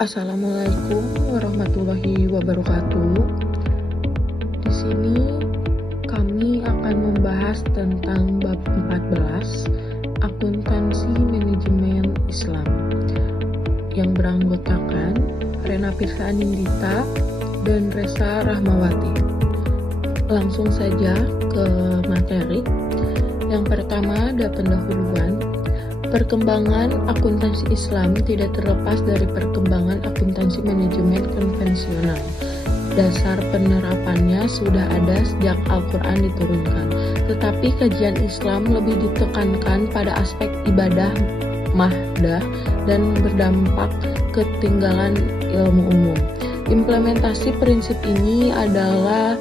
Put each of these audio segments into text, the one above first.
Assalamualaikum warahmatullahi wabarakatuh. Di sini kami akan membahas tentang bab 14, akuntansi manajemen Islam, yang beranggotakan Rena Pirsanindita dan Resa Rahmawati. Langsung saja ke materi. Yang pertama ada pendahuluan. Perkembangan akuntansi Islam tidak terlepas dari perkembangan akuntansi manajemen konvensional. Dasar penerapannya sudah ada sejak Al-Quran diturunkan, tetapi kajian Islam lebih ditekankan pada aspek ibadah mahdah dan berdampak ketinggalan ilmu umum. Implementasi prinsip ini adalah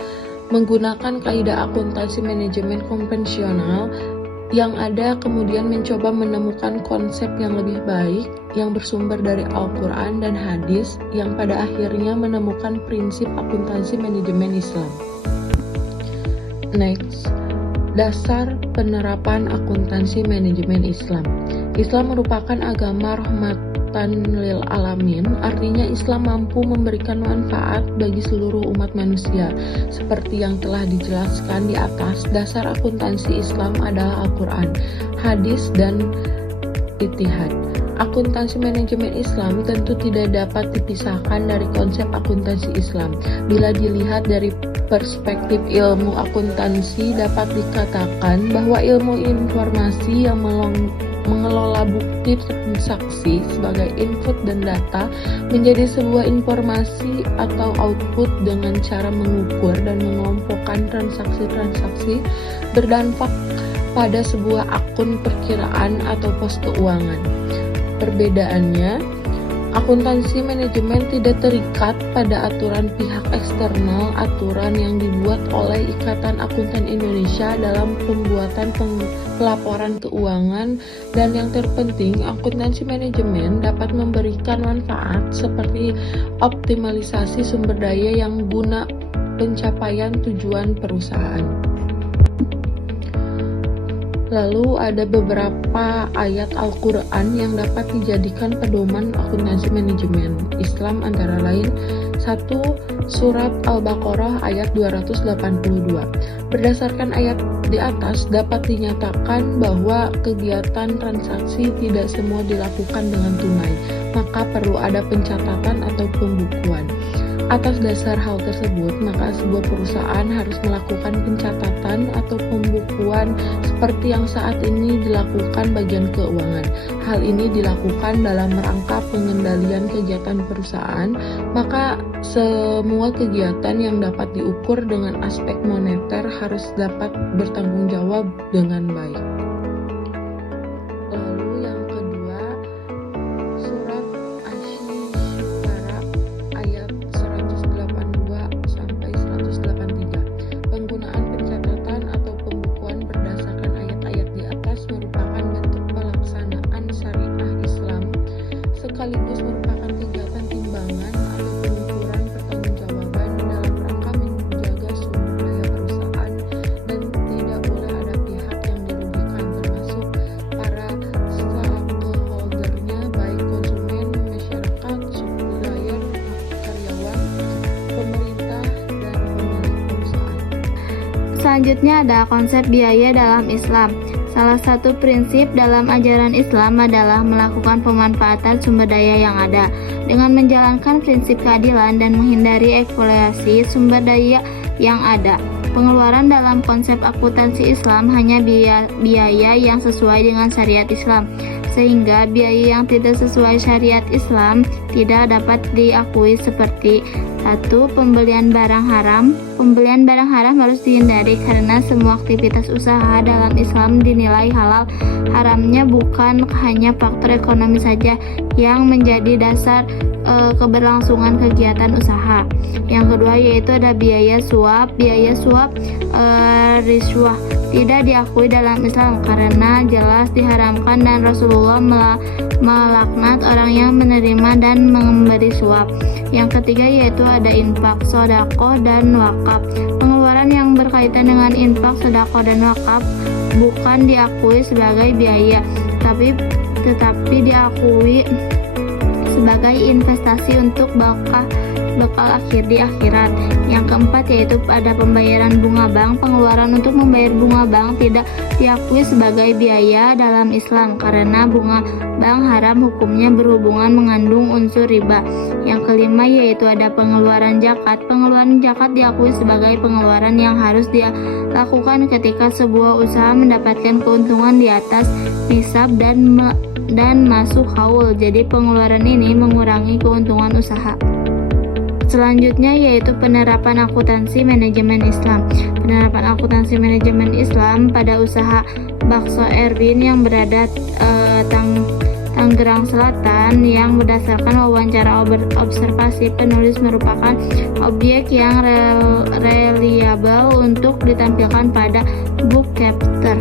menggunakan kaidah akuntansi manajemen konvensional yang ada, kemudian mencoba menemukan konsep yang lebih baik yang bersumber dari Al-Quran dan hadis yang pada akhirnya menemukan prinsip akuntansi manajemen Islam. Next, dasar penerapan akuntansi manajemen Islam. Islam merupakan agama rahmatan lil alamin, artinya Islam mampu memberikan manfaat bagi seluruh umat manusia. Seperti yang telah dijelaskan di atas, dasar akuntansi Islam adalah Al-Quran, hadis, dan ijtihad. Akuntansi manajemen Islam tentu tidak dapat dipisahkan dari konsep akuntansi Islam. Bila dilihat dari perspektif ilmu akuntansi, dapat dikatakan bahwa ilmu informasi yang mengelola bukti transaksi sebagai input dan data menjadi sebuah informasi atau output dengan cara mengukur dan mengelompokkan transaksi-transaksi berdampak pada sebuah akun perkiraan atau pos keuangan. Perbedaannya, akuntansi manajemen tidak terikat pada aturan pihak eksternal, aturan yang dibuat oleh Ikatan Akuntan Indonesia dalam pembuatan pelaporan keuangan, dan yang terpenting, akuntansi manajemen dapat memberikan manfaat seperti optimalisasi sumber daya yang guna pencapaian tujuan perusahaan. Lalu ada beberapa ayat Al-Quran yang dapat dijadikan pedoman akuntansi manajemen Islam, antara lain 1. Surat Al-Baqarah ayat 282. Berdasarkan ayat di atas dapat dinyatakan bahwa kegiatan transaksi tidak semua dilakukan dengan tunai, maka perlu ada pencatatan atau pembukuan. Atas dasar hal tersebut, maka sebuah perusahaan harus melakukan pencatatan atau pembukuan seperti yang saat ini dilakukan bagian keuangan. Hal ini dilakukan dalam rangka pengendalian kegiatan perusahaan, maka semua kegiatan yang dapat diukur dengan aspek moneter harus dapat bertanggung jawab dengan baik. Lalu yang kedua, surat Asy-Syu'ara ayat 182 sampai 183. Penggunaan pencatatan atau pembukuan berdasarkan ayat-ayat di atas merupakan bentuk pelaksanaan syariah Islam, sekaligus merupakan kegiatan timbangan atau pengukuran pertanggungjawaban dalam rangka menjaga sumber daya perusahaan, dan tidak boleh ada pihak yang dirugikan, termasuk para stakeholdernya, baik konsumen, masyarakat, supplier, karyawan, pemerintah, dan pemilik perusahaan. Selanjutnya ada konsep biaya dalam Islam. Salah satu prinsip dalam ajaran Islam adalah melakukan pemanfaatan sumber daya yang ada dengan menjalankan prinsip keadilan dan menghindari eksploitasi sumber daya yang ada. Pengeluaran dalam konsep akuntansi Islam hanya biaya yang sesuai dengan syariat Islam, sehingga biaya yang tidak sesuai syariat Islam tidak dapat diakui, seperti 1. Pembelian barang haram. Pembelian barang haram harus dihindari karena semua aktivitas usaha dalam Islam dinilai halal. Haramnya bukan hanya faktor ekonomi saja yang menjadi dasar keberlangsungan kegiatan usaha. Yang kedua yaitu ada biaya suap. Biaya suap riswah tidak diakui dalam Islam karena jelas diharamkan, dan Rasulullah melaknat orang yang menerima dan memberi suap. Yang ketiga yaitu ada infak, sedekah, dan wakaf. Pengeluaran yang berkaitan dengan infak, sedekah, dan wakaf bukan diakui sebagai biaya, tetapi diakui sebagai investasi untuk bekal akhir di akhirat. Yang keempat yaitu ada pembayaran bunga bank. Pengeluaran untuk membayar bunga bank tidak diakui sebagai biaya dalam Islam karena bunga bank haram hukumnya berhubungan mengandung unsur riba. Yang kelima yaitu ada pengeluaran zakat. Pengeluaran zakat diakui sebagai pengeluaran yang harus dia lakukan ketika sebuah usaha mendapatkan keuntungan di atas nisab dan masuk haul. Jadi pengeluaran ini mengurangi keuntungan usaha. Selanjutnya yaitu penerapan akuntansi manajemen Islam. Penerapan akuntansi manajemen Islam pada usaha Bakso Erwin yang berada Tangerang Selatan yang berdasarkan wawancara observasi penulis merupakan objek yang reliable untuk ditampilkan pada book chapter.